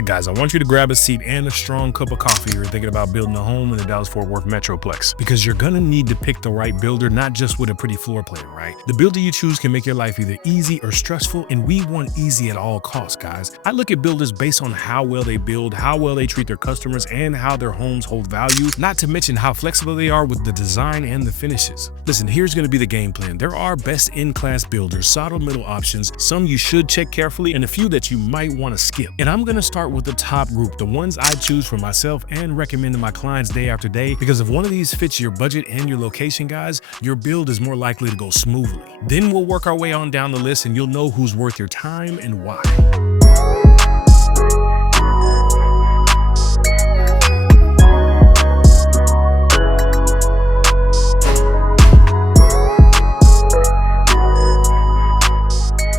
right, guys, I want you to grab a seat and a strong cup of coffee if you're thinking about building a home in the Dallas-Fort Worth Metroplex, because you're gonna need to pick the right builder, not just with a pretty floor plan, right? The builder you choose can make your life either easy or stressful, and we want easy at all costs, guys. I look at builders based on how well they build, how well they treat their customers, and how their homes hold value, not to mention how flexible they are with the design and the finishes. Listen, here's gonna be the game plan. There are best-in-class builders, solid middle options, some you should check carefully, and a few that you might want to skip. And I'm gonna start with the top group, the ones I choose for myself and recommend to my clients day after day, because if one of these fits your budget and your location, guys, your build is more likely to go smoothly. Then we'll work our way on down the list and you'll know who's worth your time and why.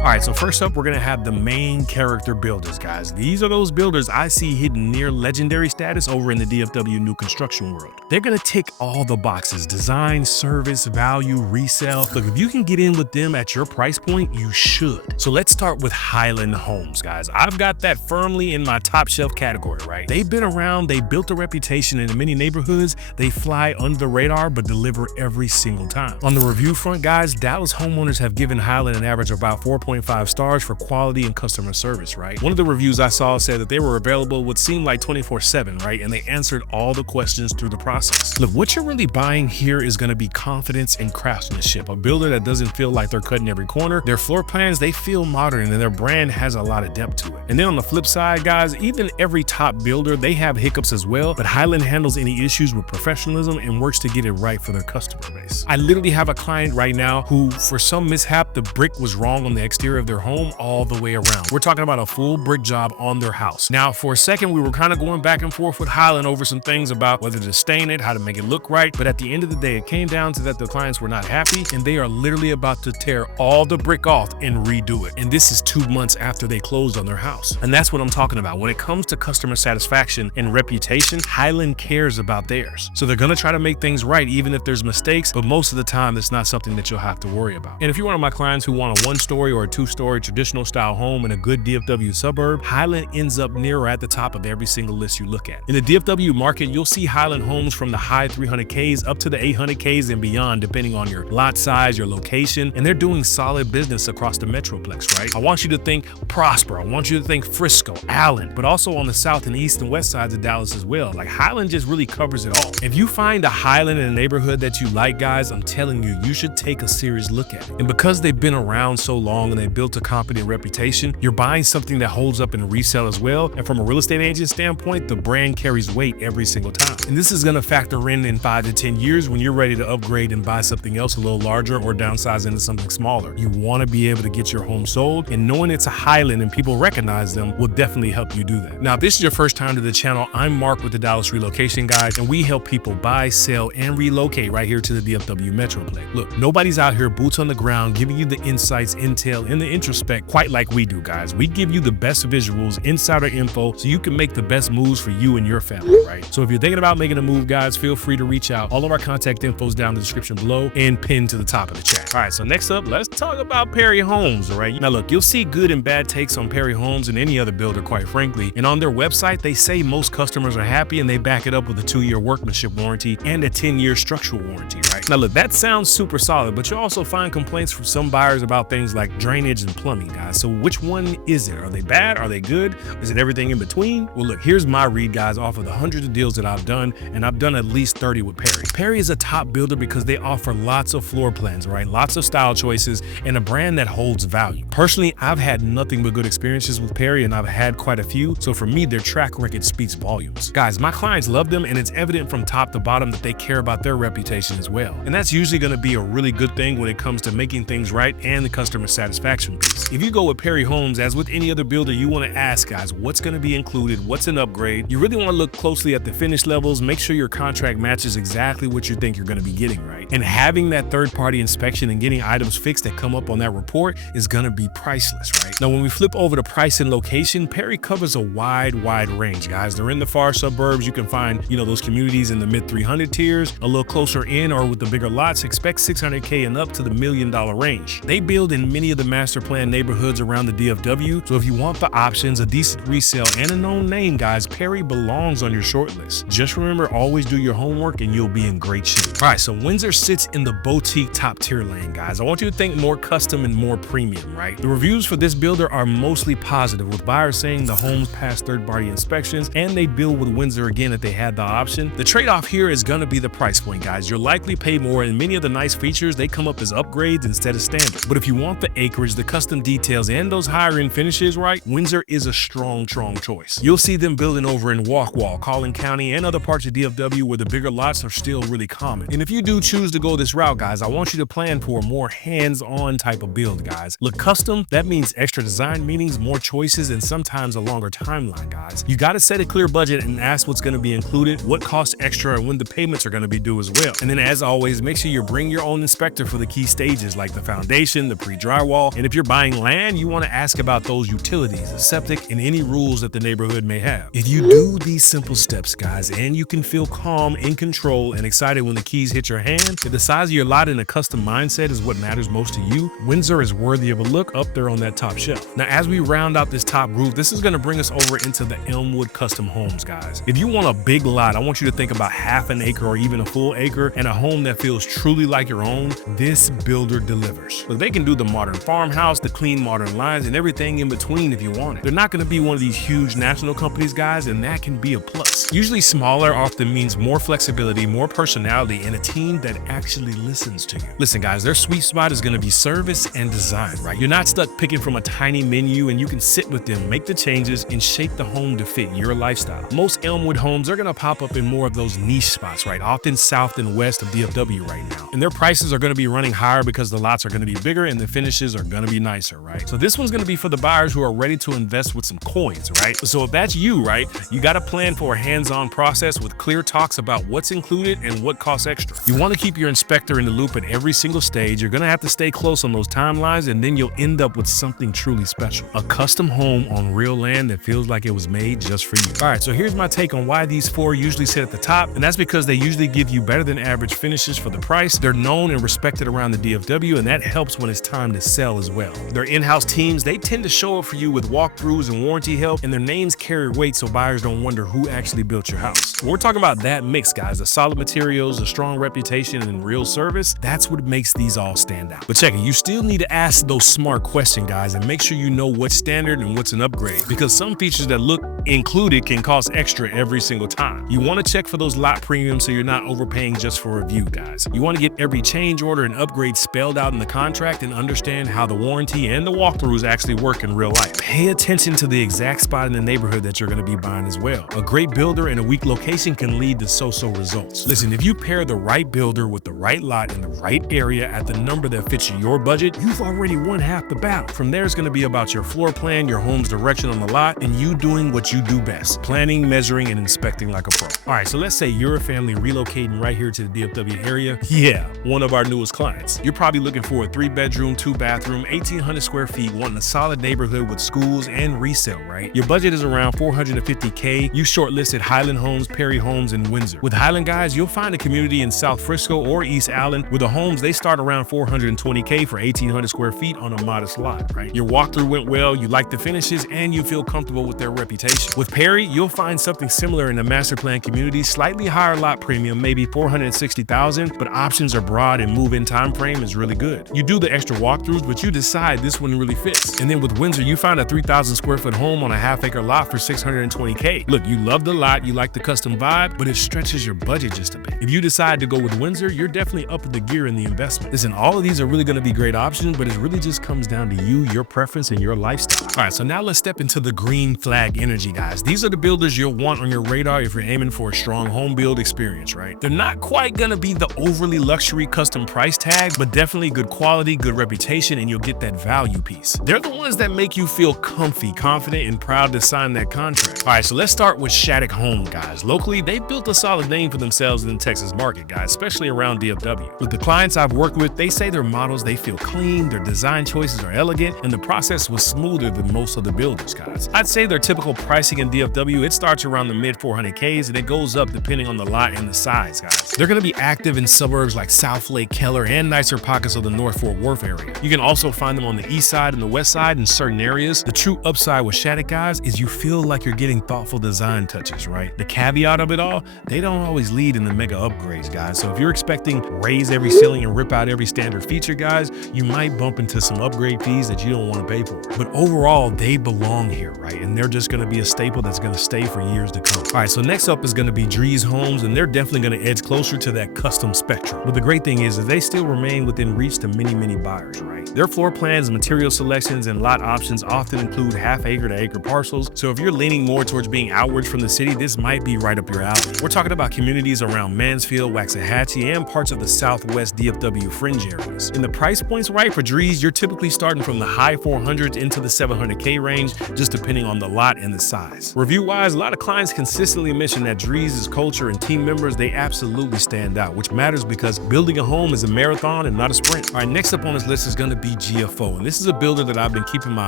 Alright, so first up, we're gonna have the main character builders, guys. These are those builders I see hidden near legendary status over in the DFW new construction world. They're gonna tick all the boxes: design, service, value, resale. Look, if you can get in with them at your price point, you should. So let's start with Highland Homes, guys. I've got that firmly in my top shelf category, right? They've been around, they built a reputation in many neighborhoods, they fly under the radar, but deliver every single time. On the review front, guys, Dallas homeowners have given Highland an average of about 4.5 stars for quality and customer service, right? One of the reviews I saw said that they were available what seemed like 24/7, right? And they answered all the questions through the process. Look, what you're really buying here is going to be confidence and craftsmanship. A builder that doesn't feel like they're cutting every corner. Their floor plans, they feel modern, and their brand has a lot of depth to it. And then on the flip side, guys, even every top builder, they have hiccups as well, but Highland handles any issues with professionalism and works to get it right for their customer base. I literally have a client right now who, for some mishap, the brick was wrong on the exterior of their home all the way around. We're talking about a full brick job on their house. Now, for a second, we were kind of going back and forth with Highland over some things about whether to stain it, how to make it look right, but at the end of the day, it came down to that the clients were not happy, and they are literally about to tear all the brick off and redo it. And this is 2 months after they closed on their house. And that's what I'm talking about. When it comes to customer satisfaction and reputation, Highland cares about theirs. So they're gonna try to make things right, even if there's mistakes, but most of the time, it's not something that you'll have to worry about. And if you're one of my clients who want a 1-story or a 2-story traditional style home in a good DFW suburb, Highland ends up near or at the top of every single list you look at. In the DFW market, you'll see Highland homes from the high 300Ks up to the 800Ks and beyond, depending on your lot size, your location, and they're doing solid business across the Metroplex, right? I want you to think Prosper. I want you to think Frisco, Allen, but also on the south and east and west sides of Dallas as well. Like, Highland just really covers it all. If you find a Highland in a neighborhood that you like, guys, I'm telling you, you should take a serious look at it. And because they've been around so long and they built a competent reputation, you're buying something that holds up in resale as well. And from a real estate agent standpoint, the brand carries weight every single time. And this is gonna factor in 5 to 10 years when you're ready to upgrade and buy something else a little larger or downsize into something smaller. You wanna be able to get your home sold, and knowing it's a Highland and people recognize them will definitely help you do that. Now, if this is your first time to the channel, I'm Mark with the Dallas Relocation Guide, and we help people buy, sell, and relocate right here to the DFW Metroplex. Look, nobody's out here boots on the ground giving you the insights, intel, and the introspect quite like we do, guys. We give you the best visuals, insider info, so you can make the best moves for you and your family, right? So if you're thinking about making a move, guys, feel free to reach out. All of our contact info is down in the description below and pinned to the top of the chat. All right, so next up, let's talk about Perry Homes, all right? Now look, you'll see good and bad takes on Perry Homes and any other builder, quite frankly. And on their website, they say most customers are happy and they back it up with a 2-year workmanship warranty and a 10-year structural warranty, right? Now look, that sounds super solid, but you'll also find complaints from some buyers about things like drainage and plumbing, guys. So which one is it? Are they bad? Are they good? Is it everything in between? Well, look, here's my read, guys, off of the hundreds of deals that I've done, and I've done at least 30 with Perry. Perry is a top builder because they offer lots of floor plans, right? Lots of style choices and a brand that holds value. Personally, I've had nothing but good experiences with Perry, and I've had quite a few. So for me, their track record speaks volumes. Guys, my clients love them, and it's evident from top to bottom that they care about their reputation as well. And that's usually going to be a really good thing when it comes to making things right and the customer satisfaction piece. If you go with Perry Homes, as with any other builder, you want to ask, guys, what's going to be included? What's an upgrade? You really want to look closely at the finish levels, make sure your contract matches exactly what you think you're going to be getting, right? And having that third-party inspection and getting items fixed that come up on that report is gonna be priceless, right? Now, when we flip over to price and location, Perry covers a wide range, guys. They're in the far suburbs. You can find, those communities in the mid 300 tiers, a little closer in or with the bigger lots, expect 600K and up to the $1 million range. They build in many of the master plan neighborhoods around the DFW, so if you want the options, a decent resale, and a known name, guys, Perry belongs on your short list. Just remember, always do your homework and you'll be in great shape. All right, so Windsor sits in the boutique top tier lane, guys. I want you to think more custom and more premium, right? The reviews for this builder are mostly positive, with buyers saying the homes pass third-party inspections and they build with Windsor again if they had the option. The trade-off here is gonna be the price point, guys. You'll likely pay more, and many of the nice features, they come up as upgrades instead of standard. But if you want the acreage, the custom details, and those higher-end finishes, right, Windsor is a strong choice. You'll see them building over in Walkwall, Collin County, and other parts of DFW where the bigger lots are still really common. And if you do choose to go this route, guys, I want you to plan for a more hands-on type of build, guys. Look, custom, that means extra design meanings, more choices, and sometimes a longer timeline, guys. You gotta set a clear budget and ask what's gonna be included, what costs extra, and when the payments are gonna be due as well. And then, as always, make sure you bring your own inspector for the key stages like the foundation, the pre-drywall, and if you're buying land, you wanna ask about those utilities, the septic, and any rules that the neighborhood may have. If you do these simple steps, guys, and you can feel calm, in control, and excited when the keys hit your hand, if the size of your lot and a custom mindset is what matters most to you, Windsor is worthy of a look up there on that top shelf. Now, as we round out this top group, this is gonna bring us over into the Elmwood custom homes, guys. If you want a big lot, I want you to think about half an acre or even a full acre and a home that feels truly like your own. This builder delivers. But they can do the modern farmhouse, the clean modern lines, and everything in between if you want it. They're not gonna be one of these huge national companies, guys, and that can be a plus. Usually smaller often means more flexibility, more personality, and a team that actually listens to you. Listen, guys, their sweet spot is gonna be service and design, right? You're not stuck picking from a tiny menu, and you can sit with them, make the changes, and shape the home to fit your lifestyle. Most Elmwood homes are gonna pop up in more of those niche spots, right? Often south and west of DFW right now. And their prices are gonna be running higher because the lots are gonna be bigger and the finishes are gonna be nicer, right? So this one's gonna be for the buyers who are ready to invest with some coins, right? So if that's you, right, you gotta plan for a hands-on process with clear talks about what's included and what costs extra. You wanna keep your inspector in the loop at every single stage. You're gonna have to stay close on those timelines, and then you'll end up with something truly special. A custom home on real land that feels like it was made just for you. All right, so here's my take on why these four usually sit at the top, and that's because they usually give you better than average finishes for the price. They're known and respected around the DFW, and that helps when it's time to sell as well. Their in-house teams, they tend to show up for you with walkthroughs and warranty help, and their names carry weight so buyers don't wonder who actually built your house. We're talking about that mix, guys, the solid materials, a strong reputation, and real service. That's what makes these all stand out. But check it, you still need to ask those smart questions, guys, and make sure you know what's standard and what's an upgrade, because some features that look included can cost extra every single time. You want to check for those lot premiums so you're not overpaying just for a view, guys. You want to get every change order and upgrade spelled out in the contract and understand how the warranty and the walkthroughs actually work in real life. Pay attention to the exact spot in the neighborhood that you're going to be buying as well. A great builder in a weak location can lead to so-so results. Listen, if you pair the right builder with the right lot in the right area at the number that fits your budget, you've already won half the battle. From there, it's going to be about your floor plan, your home's direction on the lot, and you doing what you do best: planning, measuring, and inspecting like a pro. All right, so let's say you're a family relocating right here to the DFW area. Yeah, one of our newest clients. You're probably looking for a 3-bedroom, 2-bathroom, 1,800 square feet, wanting a solid neighborhood with schools and resale, right? Your budget is around $450K. You shortlisted Highland Homes, Perry Homes, and Windsor. With Highland, guys, you'll find a community in South Frisco or East Allen where the homes, they start around $420K for 1,800 square feet on a modest lot, right? Your walkthrough went well, you like the finishes, and you feel comfortable with their reputation. With Perry, you'll find something similar in a master plan community, slightly higher lot premium, maybe $460,000, but options are broad and move-in time frame is really good. You do the extra walkthroughs, but you decide this one really fits. And then with Windsor, you find a 3,000 square foot home on a half-acre lot for $620K. Look, you love the lot, you like the custom vibe, but it stretches your budget just a bit. If you decide to go with Windsor, you're definitely upping the gear in the investment. Listen, all of these are really going to be great options, but it really just comes down to you, your preference, and your lifestyle. All right, so now let's step into the green flag energy, guys. These are the builders you'll want on your radar if you're aiming for a strong home build experience, right? They're not quite going to be the overly luxury custom price tag, but definitely good quality, good reputation, and you'll get that value piece. They're the ones that make you feel comfy, confident, and proud to sign that contract. All right, so let's start with Shattuck Home, guys. Located locally, they built a solid name for themselves in the Texas market, guys, especially around DFW. With the clients I've worked with, they say their models, they feel clean, their design choices are elegant, and the process was smoother than most of the builders, guys. I'd say their typical pricing in DFW, it starts around the mid 400Ks and it goes up depending on the lot and the size, guys. They're gonna be active in suburbs like South Lake, Keller, and nicer pockets of the North Fort Worth area. You can also find them on the east side and the west side in certain areas. The true upside with Shattuck, guys, is you feel like you're getting thoughtful design touches, right? The caveat of it all, they don't always lead in the mega upgrades, guys. So if you're expecting raise every ceiling and rip out every standard feature, guys, you might bump into some upgrade fees that you don't want to pay for. But overall, they belong here, right? And they're just going to be a staple that's going to stay for years to come. All right, so next up is going to be Drees Homes, and they're definitely going to edge closer to that custom spectrum. But the great thing is that they still remain within reach to many buyers, right? Their floor plans, material selections, and lot options often include half-acre to acre parcels. So if you're leaning more towards being outwards from the city, this might be right up your alley. We're talking about communities around Mansfield, Waxahachie, and parts of the southwest DFW fringe areas. In the price points, right, for Drees, you're typically starting from the high 400s into the 700K range, just depending on the lot and the size. Review-wise, a lot of clients consistently mention that Drees' culture and team members, they absolutely stand out, which matters because building a home is a marathon and not a sprint. All right, next up on this list is going to be GFO, and this is a builder that I've been keeping my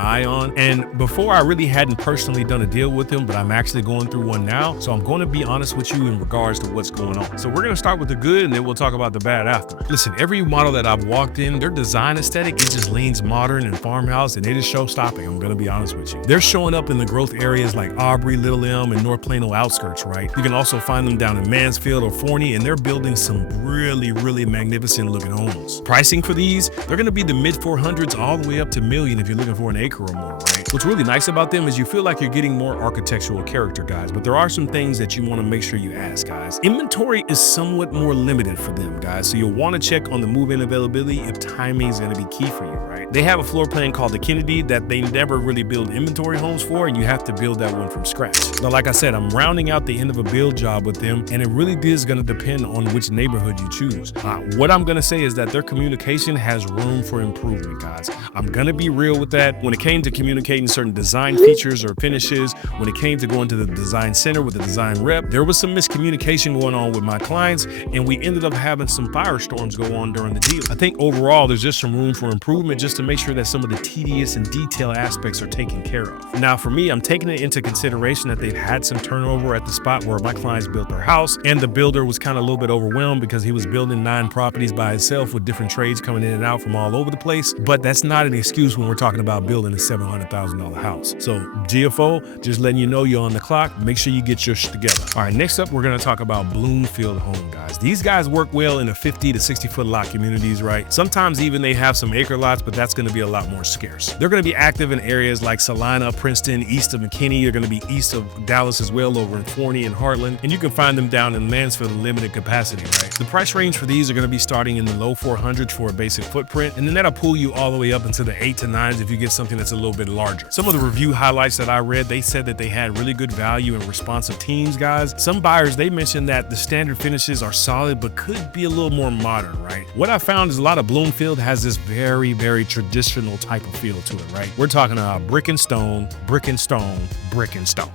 eye on, and before I really hadn't personally done a deal with him, but I'm actually going through one now, so I'm going to be honest with you in regards to what's going on. So we're going to start with the good, and then we'll talk about the bad after. Listen, every model that I've walked in, their design aesthetic, it just leans modern and farmhouse, and it is show-stopping, I'm going to be honest with you. They're showing up in the growth areas like Aubrey, Little Elm, and North Plano outskirts, right? You can also find them down in Mansfield or Forney, and they're building some really magnificent looking homes. Pricing for these, they're going to be the mid 400s all the way up to million if you're looking for an acre or more, right? What's really nice about them is you feel like you're getting more architectural character, guys, but there are some things that you want to make sure you ask, guys. Inventory is somewhat more limited for them, guys, so you'll want to check on the move-in availability if timing is going to be key for you, right? They have a floor plan called the Kennedy that they never really build inventory homes for, and you have to build that one from scratch. Now, like I said, I'm rounding out the end of a build job with them, and it really is going to depend on which neighborhood you choose. What I'm going to say is that their communication has room for improvement, guys. I'm going to be real with that. When it came to communicating certain design features or finishes, when it came to going to the design center with the design rep, there was some miscommunication going on with my clients, and we ended up having some firestorms go on during the deal. I think overall, there's just some room for improvement just to make sure that some of the tedious and detailed aspects are taken care of. Now, for me, I'm taking it into consideration that they've had some turnover at the spot where my clients built their house, and the builder was kind of a little bit overwhelmed because he was building 9 properties by himself with different trades coming in and out from all over the place. But that's not an excuse when we're talking about building a $700,000 house. So GFO, just letting you know you're on the clock. Make sure you get your shit together. All right, next up, we're going to talk about Bloomfield Home, guys. These guys work well in the 50 to 60 foot lot communities, right? Sometimes even they have some acre lots, but that's going to be a lot more scarce. They're going to be active in areas like Salina, Princeton, east of McKinney. You're going to be east of Dallas as well, over in Forney and Heartland. And you can find them down in Mansfield in limited capacity, right? The price range for these are going to be starting in the low 400s for a basic footprint, and then that'll pull you all the way up into the 8 to 9s if you get something that's a little bit larger. Some of the review highlights that I read, they said that they had really good value and responsive teams, guys. Some buyers, they mentioned that the standard finishes are solid, but could be a little more modern, right? What I found is a lot of Bloomfield has this very traditional type of feel to it, right? We're talking about brick and stone, brick and stone, brick and stone.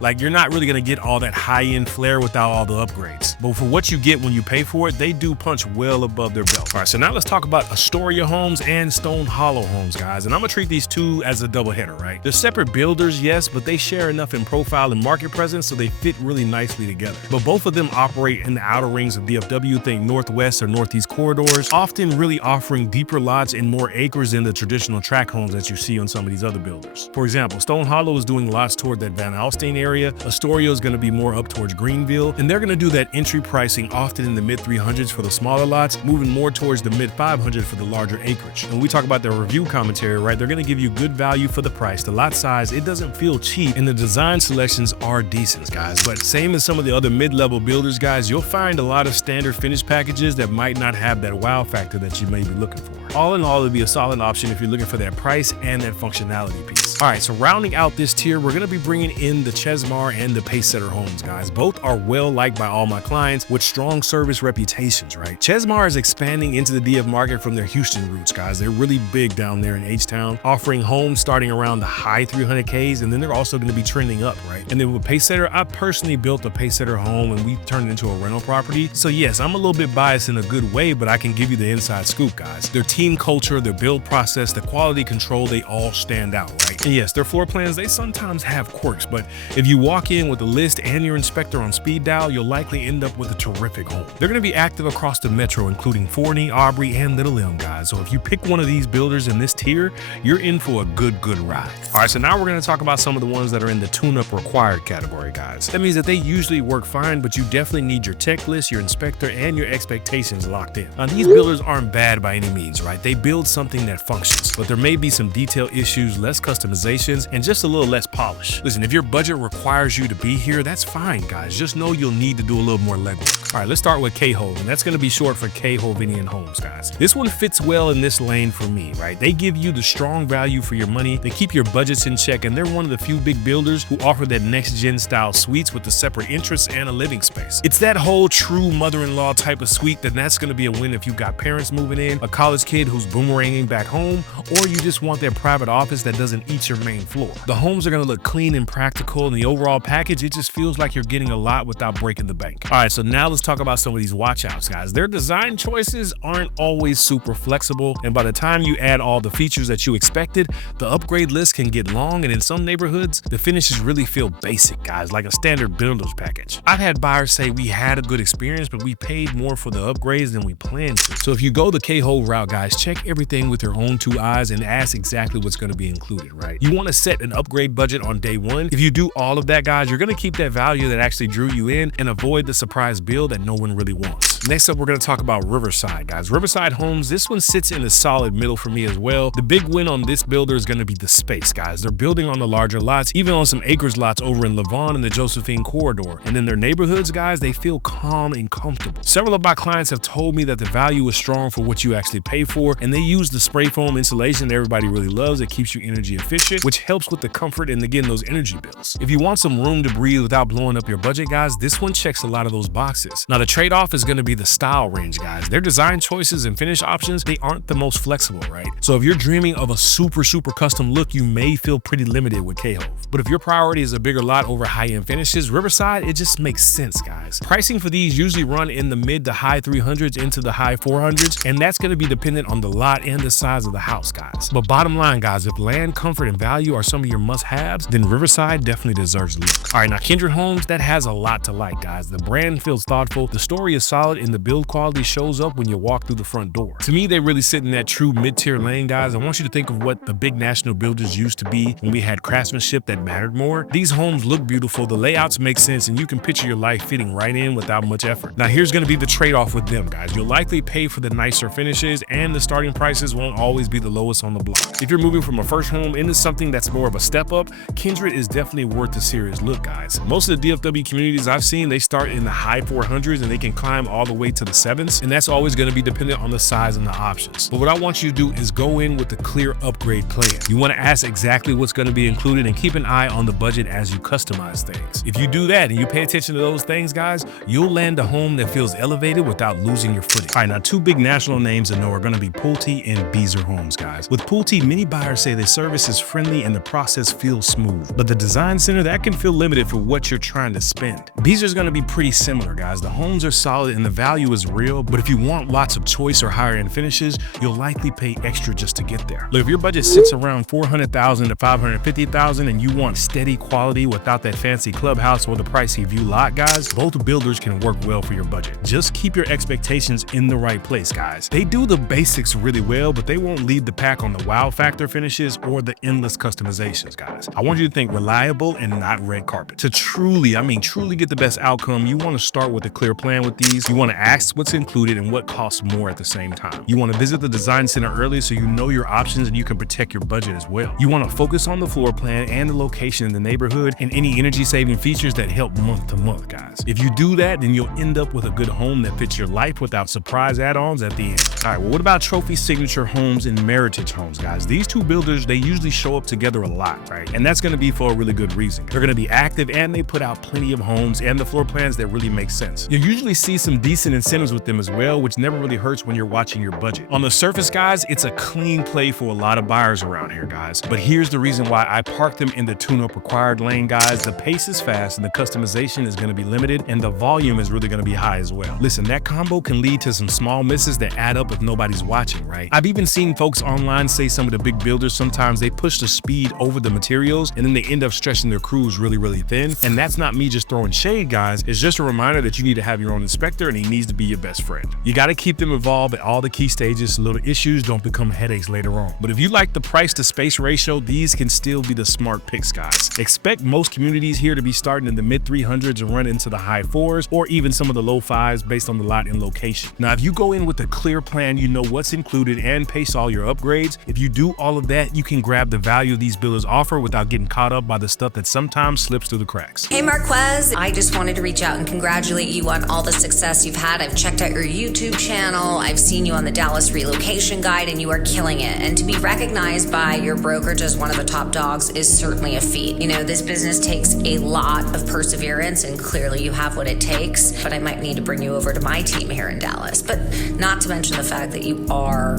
Like, you're not really going to get all that high-end flair without all the upgrades. But for what you get when you pay for it, they do punch well above their belt. All right, so now let's talk about Astoria Homes and Stone Hollow Homes, guys. And I'm going to treat these two as a doubleheader, right? They're separate builders, yes, but they share enough in profile and market presence so they fit really nicely together. But both of them operate in the outer rings of DFW, think northwest or northeast corridors, often really offering deeper lots and more acres than the traditional tract homes that you see on some of these other builders. For example, Stone Hollow is doing lots toward that Van Alstyne area. Astoria is going to be more up towards Greenville, and they're going to do that entry pricing often in the mid 300s for the smaller lots, moving more towards the mid 500s for the larger acreage. And when we talk about their review commentary, right, they're going to give you good value for the price. The lot size, it doesn't feel cheap, and the design selections are decent, guys. But same as some of the other mid-level builders, guys, you'll find a lot of standard finish packages that might not have that wow factor that you may be looking for. All in all, it'd be a solid option if you're looking for that price and that functionality piece. All right, so rounding out this tier, we're gonna be bringing in the Chesmar and the Pacesetter homes, guys. Both are well liked by all my clients with strong service reputations, right? Chesmar is expanding into the DF market from their Houston roots, guys. They're really big down there in H-Town, offering homes starting around the high 300Ks, and then they're also gonna be trending up, right? And then with Pacesetter, I personally built a Pacesetter home and we turned it into a rental property. So yes, I'm a little bit biased in a good way, but I can give you the inside scoop, guys. Their team culture, their build process, the quality control, they all stand out, right? And yes, their floor plans, they sometimes have quirks, but if you walk in with a list and your inspector on speed dial, you'll likely end up with a terrific home. They're gonna be active across the metro, including Forney, Aubrey, and Little Elm, guys. So if you pick one of these builders in this tier, you're in for a good ride. All right, so now we're gonna talk about some of the ones that are in the tune-up required category, guys. That means that they usually work fine, but you definitely need your checklist, your inspector, and your expectations locked in. Now, these builders aren't bad by any means, right? They build something that functions, but there may be some detail issues, less customizations, and just a little less polish. Listen, if your budget requires you to be here, that's fine, guys. Just know you'll need to do a little more legwork. All right, let's start with K-Hove, and that's gonna be short for K-Hovinian Homes, guys. This one fits well in this lane for me, right? They give you the strong value for your money, they keep your budgets in check, and they're one of the few big builders who offer that next-gen style suites with the separate interests and a living space. It's that whole true mother-in-law type of suite, then that's gonna be a win if you got parents moving in, a college kid who's boomeranging back home, or you just want that private office that doesn't eat your main floor. The homes are gonna look clean and practical, and the overall package, it just feels like you're getting a lot without breaking the bank. All right, so now let's talk about some of these watch outs, guys. Their design choices aren't always super flexible, and by the time you add all the features that you expected, the upgrade list can get long, and in some neighborhoods, the finishes really feel basic, guys, like a standard builder's package. I've had buyers say we had a good experience, but we paid more for the upgrades than we planned to. So if you go the K-Hove route, guys, check everything with your own two eyes and ask exactly what's gonna be included, right? You wanna set an upgrade budget on day one. If you do all of that, guys, you're gonna keep that value that actually drew you in and avoid the surprise build that no one really wants. Next up, we're gonna talk about Riverside, guys. Riverside Homes, this one sits in the solid middle for me as well. The big win on this builder is gonna be the space, guys. They're building on the larger lots, even on some acres lots over in Lavon and the Josephine corridor. And in their neighborhoods, guys, they feel calm and comfortable. Several of my clients have told me that the value is strong for what you actually pay for, and they use the spray foam insulation that everybody really loves. It keeps you energy efficient, which helps with the comfort and again, those energy bills. If you want some room to breathe without blowing up your budget, guys, this one checks a lot of those boxes. Now, the trade-off is gonna be the style range, guys. Their design choices and finish options, they aren't the most flexible, right? So if you're dreaming of a super custom look, you may feel pretty limited with K-Hove. But if your priority is a bigger lot over high-end finishes, Riverside, it just makes sense, guys. Pricing for these usually run in the mid to high 300s into the high 400s, and that's gonna be dependent on the lot and the size of the house, guys. But bottom line, guys, if land, comfort, and value are some of your must-haves, then Riverside definitely deserves a look. All right, now Kindred Homes, that has a lot to like, guys. The brand feels thoughtful, the story is solid, and the build quality shows up when you walk through the front door. To me, they really sit in that true mid-tier lane, guys. I want you to think of what the big national builders used to be when we had craftsmanship that mattered more. These homes look beautiful, the layouts make sense, and you can picture your life fitting right in without much effort. Now, here's gonna be the trade-off with them, guys. You'll likely pay for the nicer finishes, and the starting prices won't always be the lowest on the block. If you're moving from a first home into something that's more of a step up, Kindred is definitely worth a serious look, guys. Most of the DFW communities I've seen, they start in the high 400s and they can climb all the way to the 7s, and that's always gonna be dependent on the size and the options. But what I want you to do is go in with a clear upgrade plan. You wanna ask exactly what's gonna be included and keep an eye on the budget as you customize things. If you do that and you pay attention to those things, guys, you'll land a home that feels elevated without losing your footing. All right, now two big national names to know are gonna be Pulte and Beazer Homes, guys. With Pulte, many buyers say the service is friendly and the process feels smooth, but the design center, that can feel limited for what you're trying to spend. Beazer's gonna be pretty similar, guys. The homes are solid and the value is real, but if you want lots of choice or higher end finishes, you'll likely pay extra just to get there. Look, if your budget sits around $400,000 to $550,000 and you want steady quality without that fancy clubhouse or the pricey view lot, guys, both builders can work well for your budget. Just keep your expectations in the right place, guys. They do the basics really well, but they won't lead the pack on the wow factor finishes or the endless customizations, guys. I want you to think reliable and not red carpet. To truly, I mean truly get the best outcome, you want to start with a clear plan with these. You want want to ask what's included and what costs more at the same time. You want to visit the design center early so you know your options and you can protect your budget as well. You want to focus on the floor plan and the location in the neighborhood and any energy saving features that help month to month, guys. If you do that, then you'll end up with a good home that fits your life without surprise add-ons at the end. All right, well, what about trophy signature homes and Meritage homes, guys? These two builders, they usually show up together a lot, right? And that's going to be for a really good reason. They're going to be active and they put out plenty of homes and the floor plans that really make sense. You'll usually see some decent incentives with them as well, which never really hurts when you're watching your budget. On the surface, guys, it's a clean play for a lot of buyers around here, guys. But here's the reason why I parked them in the tune-up required lane, guys. The pace is fast and the customization is going to be limited and the volume is really going to be high as well. Listen, that combo can lead to some small misses that add up if nobody's watching, right? I've even seen folks online say some of the big builders, sometimes they push the speed over the materials and then they end up stretching their crews really thin. And that's not me just throwing shade, guys. It's just a reminder that you need to have your own inspector and he needs to be your best friend. You got to keep them involved at all the key stages so little issues don't become headaches later on. But if you like the price to space ratio, these can still be the smart picks, guys. Expect most communities here to be starting in the mid 300s and run into the high 4s or even some of the low 5s based on the lot and location. Now, if you go in with a clear plan, you know what's included and pace all your upgrades. If you do all of that, you can grab the value these builders offer without getting caught up by the stuff that sometimes slips through the cracks. Hey Marquez, I just wanted to reach out and congratulate you on all the success you've had. I've checked out your YouTube channel, I've seen you on the Dallas Relocation Guide, and you are killing it. And to be recognized by your brokerage as one of the top dogs is certainly a feat. You know, this business takes a lot of perseverance, and clearly you have what it takes, but I might need to bring you over to my team here in Dallas. But not to mention the fact that you are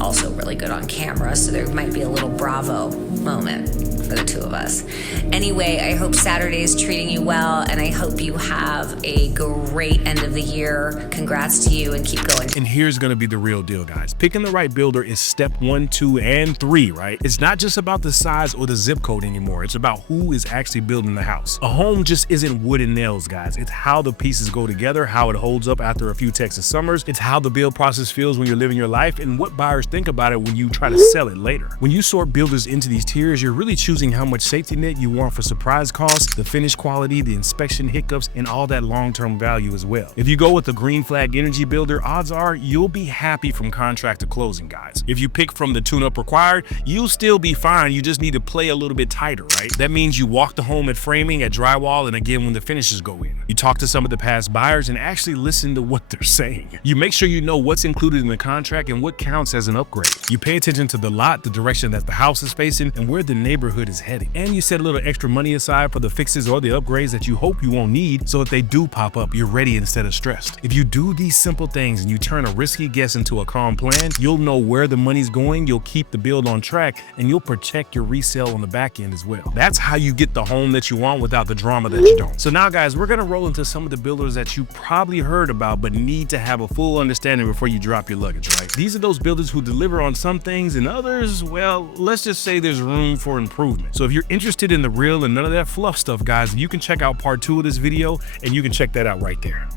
also really good on camera, so there might be a little bravo moment for the two of us. Anyway, I hope Saturday is treating you well, and I hope you have a great end of the year. Congrats to you, and keep going. And here's gonna be the real deal, guys. Picking the right builder is step 1, 2, and 3, right? It's not just about the size or the zip code anymore. It's about who is actually building the house. A home just isn't wood and nails, guys. It's how the pieces go together, how it holds up after a few Texas summers. It's how the build process feels when you're living your life, and what buyers think about it when you try to sell it later. When you sort builders into these tiers, you're really choosing how much safety net you want for surprise costs, the finish quality, the inspection hiccups, and all that long-term value as well. If you go with the green flag energy builder, odds are you'll be happy from contract to closing, guys. If you pick from the tune-up required, you'll still be fine. You just need to play a little bit tighter, right? That means you walk the home at framing, at drywall, and again when the finishes go in. You talk to some of the past buyers and actually listen to what they're saying. You make sure you know what's included in the contract and what counts as an upgrade. You pay attention to the lot, the direction that the house is facing, and where the neighborhood is heading. And you set a little extra money aside for the fixes or the upgrades that you hope you won't need, so if they do pop up, you're ready instead of stressed. If you do these simple things and you turn a risky guess into a calm plan, you'll know where the money's going, you'll keep the build on track, and you'll protect your resale on the back end as well. That's how you get the home that you want without the drama that you don't. So now, guys, we're gonna roll into some of the builders that you probably heard about but need to have a full understanding before you drop your luggage, right? These are those builders who deliver on some things, and others, well, let's just say there's room for improvement. So if you're interested in the real and none of that fluff stuff, guys, you can check out part 2 of this video, and you can check that out right there.